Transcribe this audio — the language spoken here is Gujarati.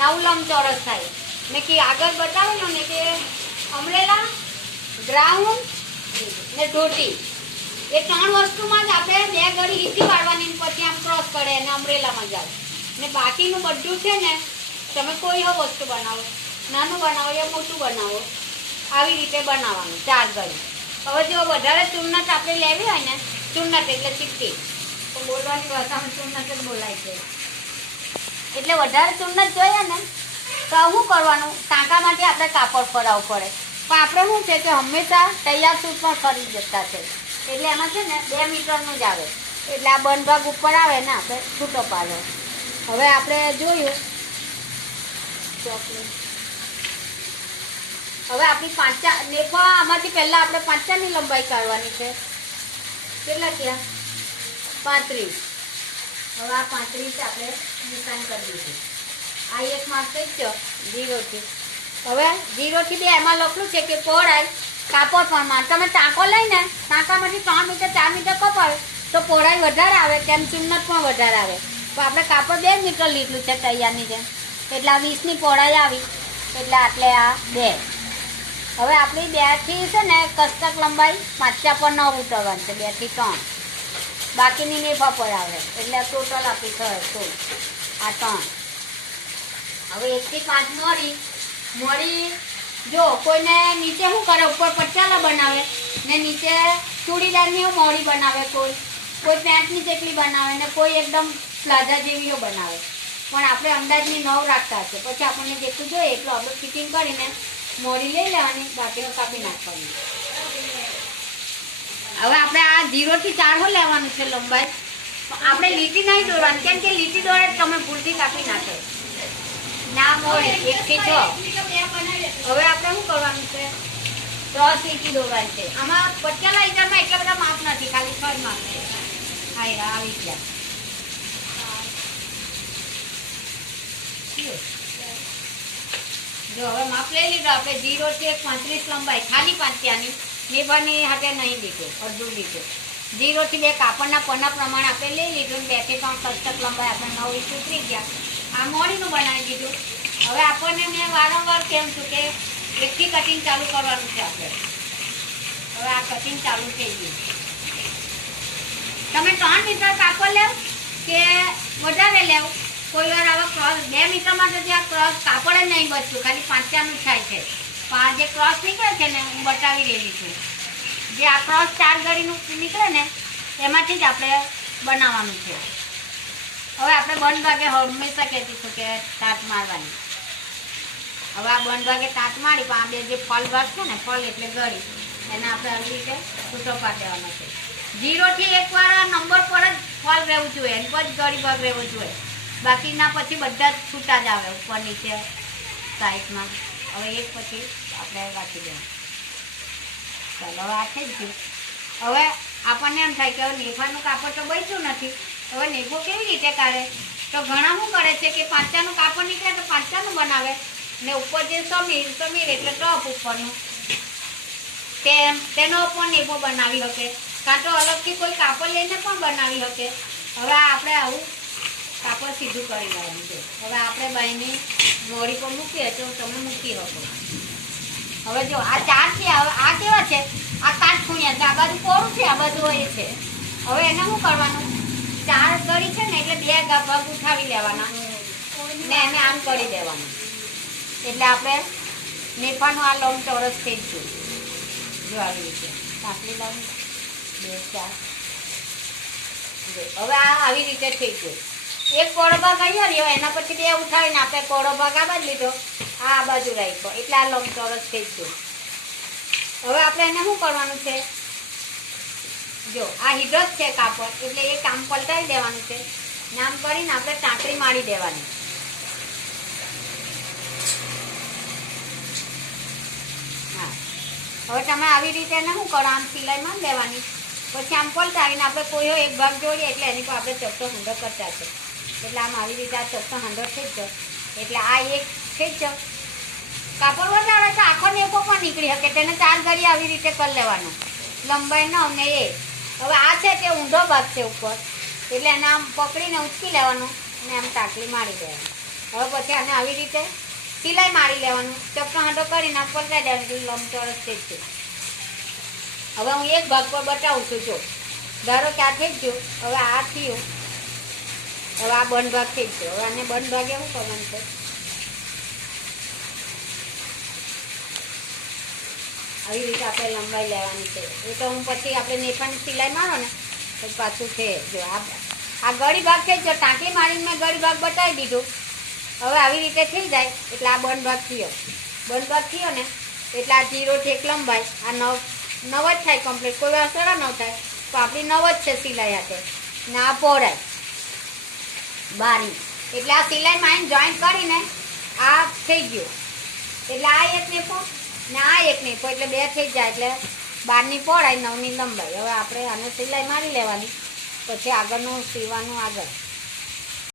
નવું લંબચોરસ થાય. મેં કે આગળ બતાવેલું ને કે અમરેલા, ગ્રાઉન્ડ ને ધોતી એ 3 વસ્તુમાં જ આપણે 2 ઘડી ઈસી વાળવાની પછી આમ ક્રોસ કરે અને અમરેલામાં જાવ. ને બાકીનું બધું છે ને તમે કોઈ વસ્તુ બનાવો, નાનું બનાવો યા મોટું બનાવો, આવી રીતે બનાવવાનું 4 ઘડી. હવે જો વધારે ચૂર્ણટ આપણે લેવી હોય ને, ચૂર્ણટ એટલે ચીપટી, તો બોલવાની ભાષામાં ચૂર્ણટ જ બોલાય છે. એટલે વધારે ચૂર્ણટ જોઈએ ને તો શું કરવાનું, ટાંકામાંથી આપણે કાપડ ફરાવવું પડે. પણ આપણે શું છે કે હંમેશા તૈયાર સૂટ પણ ખરીદી જતા છે, એટલે એમાં છે ને 2 મીટરનું જ આવે. એટલે આ બંધ ભાગ ઉપર આવે ને આપણે છૂટો પાડો. હવે આપણે જોયું હવે આપણી 5 નેફા આમાંથી પહેલાં આપણે 5ની લંબાઈ કાઢવાની છે. કેટલા થયા? 35. હવે આ 35 આપણે નિશાન કરી દીધું. આ એક માર્ક થઈ ગયો 0થી. હવે 0થી 2 એમાં લખલું છે કે પહોળાઈ કાપડ પ્રમાણ. તમે ટાંકો લઈને ટાંકામાંથી 3 મીટર 4 મીટર કપાવે તો પહોળાઈ વધારે આવે, તેમ ચૂર્ણટ પણ વધારે આવે. તો આપણે કાપડ 2 મીટર લીધું છે તૈયારની જેમ, એટલે આ 20ની પહોળાઈ આવી, એટલે આટલે આ 2. હવે આપણી 2થી છે ને કસ્તક લંબાઈ 5 પર 9 ઉતરવાની છે, 2થી 3. બાકીની નેફા પર આવે, એટલે ટોટલ આપણી થાય 16. આ 3. હવે 1થી 5 મોડી જો કોઈને નીચે શું કરે, ઉપર પચાલા બનાવે ને નીચે ચૂડીદારની મોડી બનાવે, કોઈ પેન્ટની ચેકલી બનાવે ને કોઈ એકદમ પ્લાઝા જેવીઓ બનાવે. પણ આપણે અંદાજની 9 રાખતા છે. પછી આપણને જેટલું જોઈએ એટલું આપણે ફિટિંગ કરીને મોડી લઈ લેવાની, બાકીનું કાપી નાખવાનું. હવે આપણે આ 0થી 4 લેવાનું છે લંબાઈ. આપણે લીટી નહીં દોરવાની, કેમ કે લીટી દોરે તમે ભૂલથી કાપી નાખે ના મોડી 1થી 6. હવે આપણે શું કરવાનું છે, 10 લીટી દોરવાની છે. આમાં પચાલા હિસાબમાં એટલા બધા માપ નથી, ખાલી 6 માપ છે. હા આવી ગયા. જો હવે માપ લઈ લીધો આપણે 0થી 35 લંબાઈ, ખાલી 5 ત્યાંની નેફાની હાથે નહીં લીધું, અડધું લીધું. 0થી 2 કાપડના પના પ્રમાણે આપણે લઈ લીધું. 2થી 3 કસ્તક લંબાઈ આપણે 9 ઇંચ ઉતરી ગયા. આ મોડીનું બનાવી દીધું. હવે આપણને મેં વારંવાર કેમ છું કે 1થી કટિંગ ચાલુ કરવાનું છે આપણે. હવે આ કટિંગ ચાલુ થઈ ગયું. તમે 3 મીટર કાપડ લેવ કે વધારે લેવ, કોઈ વાર આવા ક્રોસ 2 મીટરમાં તો ત્યાં ક્રોસ કાપડ જ નહીં બચતું, ખાલી 5નું થાય છે. પણ આ જે ક્રોસ નીકળે છે ને હું બતાવી રહેલી છું, જે આ ક્રોસ 4 ઘડીનું નીકળે ને એમાંથી જ આપણે બનાવવાનું છે. હવે આપણે બંધ ભાગે હંમેશા કહેતી છું કે તાંત મારવાની. હવે આ બંધ ભાગે તાંત મારી, પણ આ બે જે ફલ ભાગ છે ને, ફલ એટલે ગળી, એને આપણે આવી રીતે છૂટો પાડી દેવાનો છે. 0થી 1 વાર આ નંબર પર જ ફલ રહેવું જોઈએ, એની પર જ ગળી ભાગ રહેવો જોઈએ. બાકીના પછી બધા જ છૂટા જ આવે ઉપર નીચે સાઈડમાં. હવે એક પછી આપણે રાખી દેવાનું. ચાલો હવે આ થઈ જ ગયું. હવે આપણને એમ થાય કે હવે નેફાનું કાપડ તો બચ્યું નથી, હવે નેફો કેવી રીતે કાઢે? તો ઘણા શું કરે છે કે 5નું કાપડ નીકળે તો 5નું બનાવે ને ઉપર જે સમીર એટલે ટપ ઉપરનું તેનો પણ નેફો બનાવી શકે, કાં તો અલગથી કોઈ કાપડ લઈને પણ બનાવી શકે. હવે આપણે આવું કાપડ સીધું કરી લેવાનું છે. હવે આપણે બાયની મોડી પર મૂકીએ તો તમે મૂકી શકો. હવે જો આ 4 છે, હવે આ કેવા છે, આ 5 ખૂણ્યા છે, આ બાજુ પોળું છે, આ બાજુ એ છે. હવે એને શું કરવાનું, 4 ગળી છે ને એટલે 2 ભાગ ઉઠાવી લેવાના ને એને આમ કરી દેવાનું, એટલે આપણે નેફાનું આ લંબચોરસ થઈ ગયું. જો આવી રીતે કાપી લાવું 2 4. હવે આ આવી રીતે થઈ ગયું. એક કોળો ભાગ અહીંયા રહ્યો, એના પછી 2 ઉઠાવીને આપણે કોળો ભાગ આ બાજુ લીધો, આ બાજુ રાખ્યો, એટલે આ લંબચોરસ થઈ ગયું. હવે આપણે એને શું કરવાનું છે, જો આ હિડ્રસ છે કાપડ, એટલે એ કામ પલટાવી દેવાનું છે. નામ કરીને આપણે ટાંકડી મારી દેવાની. હા, હવે તમે આવી રીતે એને શું કરો, આમ સિલાઈ મારી દેવાની, પછી આમ પલટાવીને આપણે કોઈ એક ભાગ જોડીએ એટલે એની પર આપણે ચપટો હુંડો કરતા છે. એટલે આમ આવી રીતે આ ચપટો હુંડો થઈ જ જાય, એટલે આ એક થઈ જ જાય. કાપડ વધારે તો આખો નેફો પણ નીકળી શકે, તેને 4 ઘડી આવી રીતે કરી લેવાનું, લંબાઈ 9 ને 1. હવે આ છે તે ઊંધો ભાગ છે ઉપર, એટલે એને આમ પકડીને ઉચકી લેવાનું અને આમ ટાંકલી મારી દેવાની. હવે પછી આને આવી રીતે સિલાઈ મારી લેવાનું, ચપટો હાંડો કરીને પલટાઈ દેવાનું, લંબચોરસ થઈ છે. હવે હું એક ભાગ પર બતાવું છું. જો ધારો કે આ થઈ જ ગયું, હવે આ થયું, હવે આ બંધ ભાગ થઈ ગયો. હવે આને બંધ ભાગે શું કરવાનું છે, આવી રીતે આપણે લંબાઈ લેવાની છે. એ તો હું પછી આપણે નેફાની સિલાઈ મારો ને તો પાછું છે. જો આ ગળી ભાગ થઈ ગયો, ટાંકી મારીને મેં ગળી ભાગ બતાવી દીધું. હવે આવી રીતે થઈ જાય એટલે આ બંધ ભાગ થયો. બંધ ભાગ થયો ને એટલે આ 0 થી 1 લંબાઈ, આ 9 જ થાય કમ્પ્લીટ. કોઈ વાર 9.5 થાય તો આપણી 9 જ છે સિલાઈ હાથે ને આ પહોળાઈ 12 ઇંચ. એટલે આ સિલાઈ માઇન જોઈન્ટ કરીને આ થઈ ગયું. એટલે આ એક નેફો ને આ એક નેફો એટલે 2 થઈ જાય. એટલે 12ની પહોળાઈ 9ની લંબાઈ. હવે આપણે આને સિલાઈ મારી લેવાની, પછી આગળનું સીવાનું આગળ.